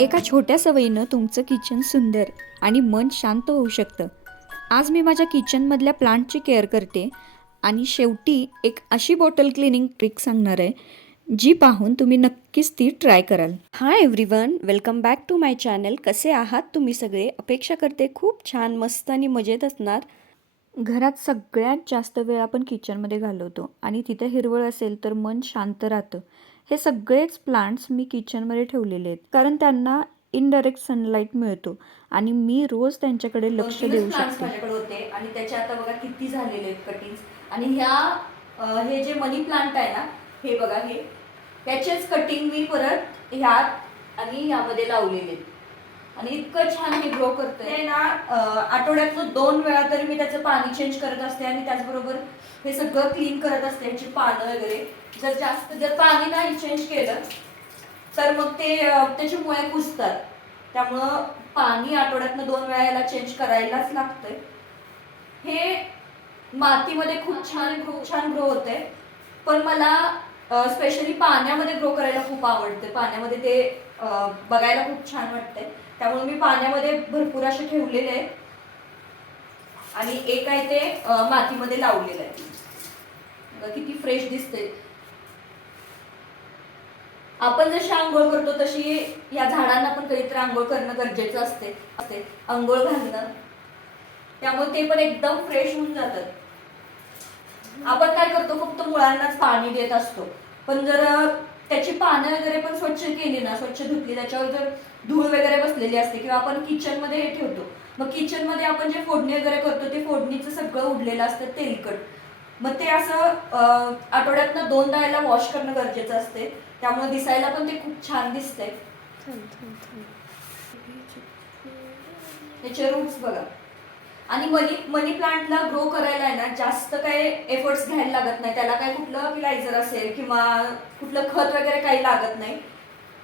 एका छोट्या सवयीनं तुमचं किचन सुंदर आणि मन शांत होऊ शकतं. आज मी माझ्या किचनमधल्या प्लांटची केअर करते आणि शेवटी एक अशी बॉटल क्लिनिंग ट्रिक सांगणार आहे जी पाहून तुम्ही नक्कीच ती ट्राय कराल. Hi everyone welcome back to my channel. कसे आहात तुम्ही सगळे? अपेक्षा करते खूप छान मस्त आणि मजेत असणार. घरात सगळ्यात जास्त वेळ आपण किचनमध्ये घालवतो आणि तिथे हिरवळ असेल तर मन शांत राहतं. हे सगळेच प्लांट्स मी किचनमध्ये ठेवलेले आहेत. कारण त्यांना इनडायरेक्ट सनलाईट मिळतो. आणि मी रोज त्यांच्याकडे लक्ष देऊ शकते. माझ्याकडे होते. आणि त्याचे आता बघा किती झालेले आहेत कटिंग्स आणि ह्या अं, हे जे मनी प्लांट आहे ना हे बघा हे त्याचेच कटिंग मी परत ह्यात आणि यामध्ये लावलेले आहेत. आणि इतकं छान हे ग्रो करतंय. ना आठवड्यातलं दोन वेळा तरी मी त्याचं पाणी चेंज करत असते आणि त्याचबरोबर हे सगळं क्लीन करत असते याची पानं वगैरे. जर जास्त जर पाणी नाही चेंज केलं तर मग ते त्याची मुळे कुजतात त्यामुळं पाणी आठवड्यातनं दोन वेळा याला चेंज करायलाच लागतंय. हे मातीमध्ये खूप छान ग्रो छान ग्रो होते पण मला स्पेशली पाण्यामध्ये ग्रो करायला खूप आवडते पाण्यामध्ये ते बघायला खूप छान वाटतंय. त्यामुळे मी पाण्यामध्ये भरपूर असे ठेवलेले आहे आणि एक आहे ते मातीमध्ये लावलेलं आहे. किती फ्रेश दिसते आपण जशी आंघोळ करतो तशी या झाडांना पण कधीतरी आंघोळ करणं गरजेचं असते. असते. आंघोळ घालणं. त्यामुळे ते पण एकदम फ्रेश होऊन जातात. आपण काय करतो फक्त मुळांनाच पाणी देत असतो. पण जर त्याची पानं वगैरे पण स्वच्छ केली ना स्वच्छ धुतली त्याच्यावर जर धूळ वगैरे बसलेली असते किंवा आपण किचनमध्ये हे ठेवतो मग किचनमध्ये आपण जे फोडणी वगैरे करतो ते फोडणीचं सगळं उडलेलं असतं तेलकट. मग ते असं आठवड्यातनं दोनदा याला वॉश करणं गरजेचं असते. त्यामुळे दिसायला पण ते खूप छान दिसतंय. त्याचे रूट्स बघा. आणि मनी मनी प्लांटला ग्रो करायला आहे ना जास्त काही एफर्ट्स घ्यायला लागत नाही. त्याला काही कुठलं फिलायझर असेल किंवा कुठलं खत वगैरे काही लागत नाही.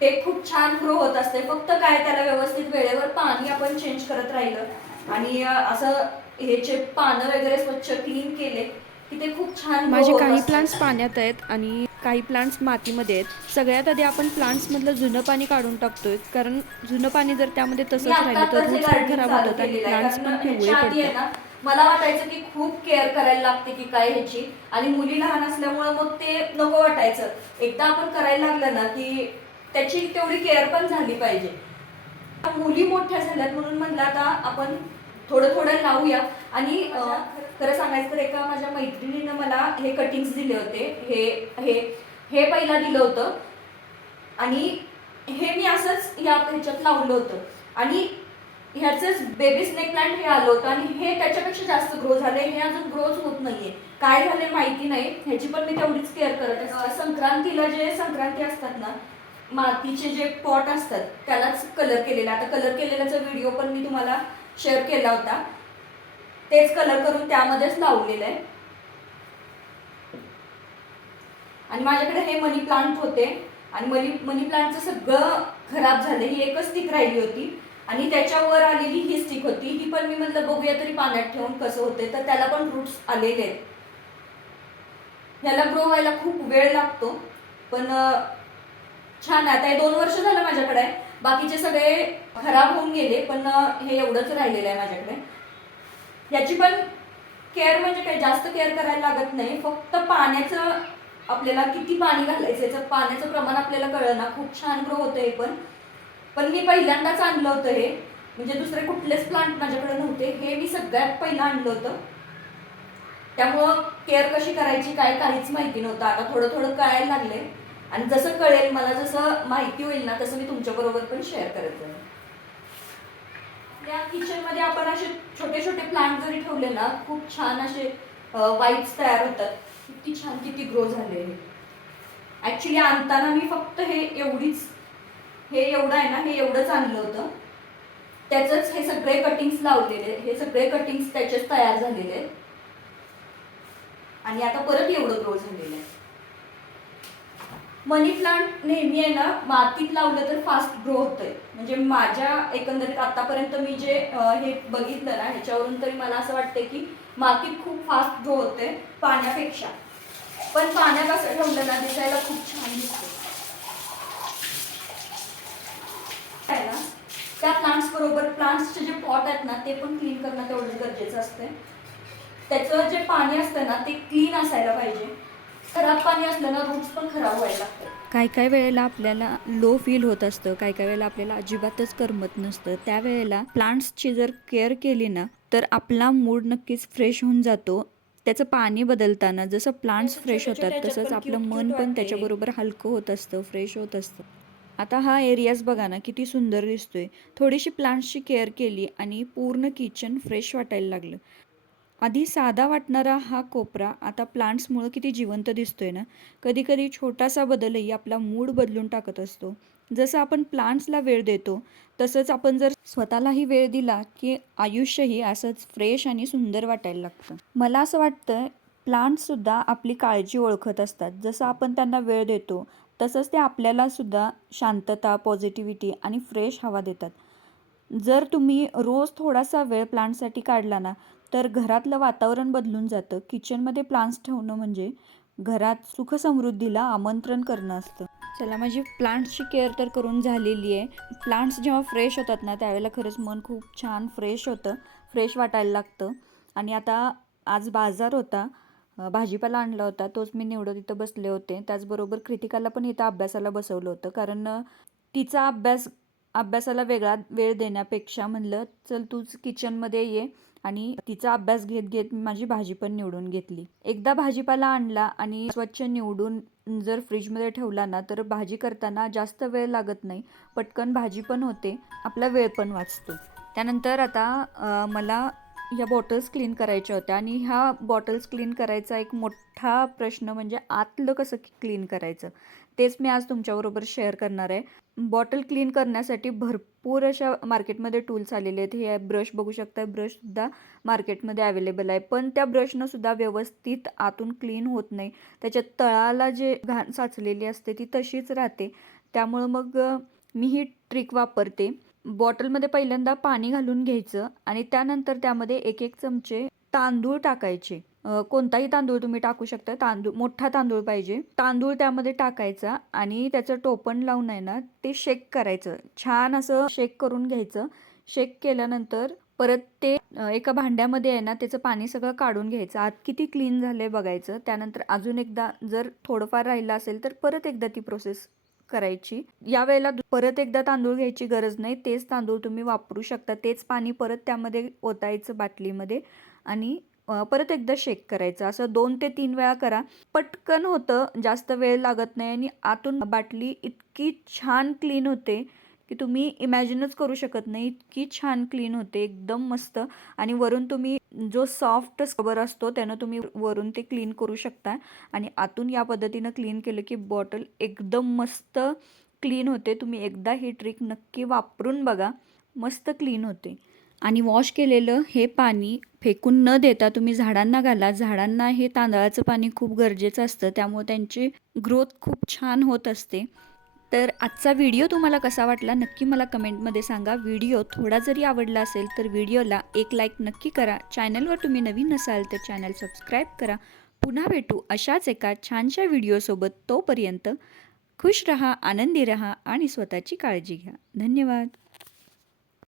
ते खूप छान ग्रो होत असते. फक्त काय त्याला व्यवस्थित वेळेवर पाणी आपण चेंज करत राहिलं. आणि असं असं ह्याचे पानं वगैरे स्वच्छ क्लीन केले की ते खूप छान माझे काही. प्लांट्स पाण्यात आहेत आणि काही प्लांट्स मातीमध्ये आहेत. सगळ्यात आधी आपण प्लांट्समधलं जुनं पाणी काढून टाकतोय. कारण जुनं पाणी जर त्यामध्ये तसंच राहिलं तर रूट्स खराब होतात आणि. प्लांट्स पण पिवळे पडतात. मला वाटायचं की खूप केअर करायला लागते की काय ह्याची. आणि मुली लहान असल्यामुळे मग ते नको वाटायचं. एकदा आपण करायला लागलं ना की त्याची तेवढी केअर पण झाली पाहिजे. मुली मोठ्या झाल्यात म्हणून म्हणलं आता आपण थोडं थोडं लावूया. आणि खरं सांगायचं तर एका माझ्या मैत्रिणीनं मला हे कटिंग्स दिले होते. हे हे हे पहिला दिलं होतं. आणि हे मी असंच या ह्याच्यात लावलं होतं. आणि ह्याचंच बेबी स्नेक प्लांट हे आलं होतं आणि हे त्याच्यापेक्षा जास्त ग्रो झाले हे अजून ग्रोच होत नाहीये. काय झाले माहिती नाही. ह्याची पण मी तेवढीच केअर करत असते. संक्रांतीला जे संक्रांती असतात ना मातीचे जे पॉट असतात त्यालाच कलर केलेला. आता कलर केलेल्याचा व्हिडिओ पण मी तुम्हाला शेअर केला होता. तेच कलर करून त्यामध्येच लावलेलं आहे. आणि माझ्याकडे हे मनी प्लांट होते. आणि मनी मनी प्लांटचं सगळं खराब झालं. ही एकच स्टिक राहिली होती. आणि त्याच्यावर आलेली ही स्टिक होती. ही पण मी म्हटलं बघूया तरी पाण्यात ठेवून कसं होते तर त्याला पण रूट्स आलेले आहेत. ह्याला ग्रो व्हायला खूप वेळ लागतो. पण छान आहे. आता हे दोन वर्ष झालं माझ्याकडे बाकीचे सगळे खराब होऊन गेले. पण हे एवढंच राहिलेलं आहे माझ्याकडे. याची पण केअर म्हणजे काय? जास्त केअर करायला लागत नाही. फक्त पाण्याचं आपल्याला किती पाणी घालायचं याचं पाण्याचं प्रमाण आपल्याला कळलं ना. खूप छान ग्रो होतं हे पण. पण मी पहिल्यांदाच आणलं होतं हे. म्हणजे दुसरे कुठलेच प्लांट माझ्याकडे नव्हते. हे मी सगळ्यात पहिलं आणलं होतं. त्यामुळं केअर कशी करायची काय काहीच माहिती नव्हतं. आता थोडं थोडं कळायला लागले आणि जसं कळेल मला जसं माहिती होईल ना तसं मी तुमच्या बरोबर पण शेअर करत जाईन. आपल्या किचनमध्ये आपण असे छोटे छोटे प्लांट जरी ठेवले ना खूप छान असे वाईट्स तयार होतात. किती छान किती ग्रो झाले हे. आणताना मी फक्त हे एवढीच हे एवढं आहे ना हे एवढंच आणलं होतं. त्याचंच हे सगळे कटिंग्स लावलेले हे सगळे कटिंग्स त्याचेच तयार झालेले आहेत. आणि आता परत एवढं ग्रो झालेलं आहे. मनी प्लांट नेहमी आहे ना मातीत लावलं तर फास्ट ग्रो होतंय. म्हणजे माझ्या एकंदरीत आतापर्यंत मी जे हे बघितलं ना ह्याच्यावरून तरी मला असं वाटतंय की मातीत खूप फास्ट ग्रो होते पाण्यापेक्षा. पण पाण्यात असं ठेवलं ना दिसायला खूप छान दिसते आहे ना? त्या प्लांट्स बरोबर प्लांट्सचे जे पॉट आहेत ना ते पण क्लीन करणं तेवढंच गरजेचं असतं त्याचं जे पाणी असतं ना ते क्लीन असायला पाहिजे. खराब पाणी असलं ना रूट्स पण खराब व्हायला लागतात. काय काय वेळेला आपल्याला लो फील होत असतं काय काय वेळेला आपल्याला अजिबातच करमत नसतं. त्यावेळेला प्लांट्सची जर केअर केली ना तर आपला मूड नक्कीच फ्रेश होऊन जातो. त्याचं पाणी बदलताना जसं प्लांट्स फ्रेश होतात तसंच आपलं मन पण. त्याच्याबरोबर हलकं होत असतं फ्रेश होत असतं. आता हा एरियाज बघा ना किती सुंदर दिसतोय. थोडीशी प्लांट्सची केअर केली आणि पूर्ण किचन फ्रेश वाटायला लागलं. आधी साधा वाटणारा हा कोपरा आता प्लांट्समुळं किती जिवंत दिसतोय ना? कधीकधी छोटासा बदलही आपला मूड बदलून टाकत असतो. जसं आपण प्लांट्सला वेळ देतो तसंच आपण जर स्वतःलाही वेळ दिला की आयुष्यही असंच फ्रेश आणि सुंदर वाटायला लागतं. मला असं वाटतं प्लांट्ससुद्धा आपली काळजी ओळखत असतात. जसं आपण त्यांना वेळ देतो तसंच ते आपल्याला सुद्धा शांतता पॉझिटिव्हिटी आणि फ्रेश हवा देतात. जर तुम्ही रोज थोडासा वेळ प्लांटसाठी काढला ना तर घरातलं वातावरण बदलून जातं. किचनमध्ये प्लांट्स ठेवणं म्हणजे घरात सुखसमृद्धीला आमंत्रण करणं असतं. चला माझी प्लांट्सची केअर तर करून झालेली आहे. प्लांट्स जेव्हा फ्रेश होतात ना त्यावेळेला खरंच मन खूप छान फ्रेश होतं. फ्रेश वाटायला लागतं. आणि आता आज बाजार होता. भाजीपाला आणला होता. तोच मी निवडत इथं बसले होते. त्याचबरोबर कृतिकाला पण इथं अभ्यासाला बसवलं होतं. कारण तिचा अभ्यास अभ्यासाला वेगळा वेळ देण्यापेक्षा म्हणलं चल तूच किचनमध्ये ये. आणि तिचा अभ्यास घेत घेत मी माझी भाजी पण निवडून घेतली. एकदा भाजीपाला आणला आणि स्वच्छ निवडून जर फ्रीजमध्ये ठेवला ना तर भाजी करताना जास्त वेळ लागत नाही. पटकन भाजी पण होते आपला वेळ पण वाचतो. त्यानंतर आता मला ह्या बॉटल्स क्लीन करायच्या होत्या आणि ह्या बॉटल्स क्लीन करायचा एक मोठा प्रश्न म्हणजे आतलं कसं क्लीन करायचं? तेच मी आज तुमच्याबरोबर शेअर करणार आहे. बॉटल क्लीन करण्यासाठी भरपूर अशा मार्केटमध्ये टूल्स आलेले आहेत. हे ब्रश बघू शकता ब्रशसुद्धा मार्केटमध्ये अवेलेबल आहे. पण त्या ब्रशनं सुद्धा व्यवस्थित आतून क्लीन होत नाही. त्याच्या तळाला जे घाण साचलेली असते ती तशीच राहते. त्यामुळं मग मी ही ट्रिक वापरते. बॉटलमध्ये पहिल्यांदा पाणी घालून घ्यायचं आणि त्यानंतर त्यामध्ये एक एक चमचे तांदूळ टाकायचे. कोणताही तांदूळ तुम्ही टाकू शकता. तांदूळ मोठा तांदूळ पाहिजे. तांदूळ त्यामध्ये टाकायचा आणि त्याचं टोपण लावून आहे ना ते शेक करायचं. छान असं शेक करून घ्यायचं. शेक केल्यानंतर परत ते एका भांड्यामध्ये आहे ना त्याचं पाणी सगळं काढून घ्यायचं. आत किती क्लीन झालंय बघायचं. त्यानंतर अजून एकदा जर थोडंफार राहिलं असेल तर परत एकदा ती प्रोसेस करायची. यावेळेला परत एकदा तांदूळ घ्यायची गरज नाही. तेच तांदूळ तुम्ही वापरू शकता. तेच पाणी परत त्यामध्ये ओतायचं बाटलीमध्ये आणि परत एकदा शेक करायचं. असं दोन ते तीन वेळा करा. पटकन होतं जास्त वेळ लागत नाही आणि आतून बाटली इतकी छान क्लीन होते की तुम्ही इमॅजिनच करू शकत नाही. इतकी छान क्लीन होते एकदम मस्त. आणि वरून तुम्ही जो सॉफ्ट स्क्रबर असतो त्यानं तुम्ही वरून ते क्लीन करू शकता. आणि आतून या पद्धतीनं क्लीन केलं की बॉटल एकदम मस्त क्लीन होते. तुम्ही एकदा ही ट्रिक नक्की वापरून बघा. मस्त क्लीन होते. आणि वॉश केलेलं हे पाणी फेकून न देता तुम्ही झाडांना घाला. झाडांना हे तांदळाचं पाणी खूप गरजेचं असतं. त्यामुळे त्यांची ग्रोथ खूप छान होत असते. तर आजचा व्हिडिओ तुम्हाला कसा वाटला नक्की मला कमेंटमध्ये सांगा. व्हिडिओ थोडा जरी आवडला असेल तर व्हिडिओला एक लाईक नक्की करा. चॅनलवर तुम्ही नवीन नसाल तर चॅनल सबस्क्राईब करा. पुन्हा भेटू अशाच एका छानशा व्हिडिओसोबत तोपर्यंत खुश रहा आनंदी रहा आणि स्वतःची काळजी घ्या. धन्यवाद.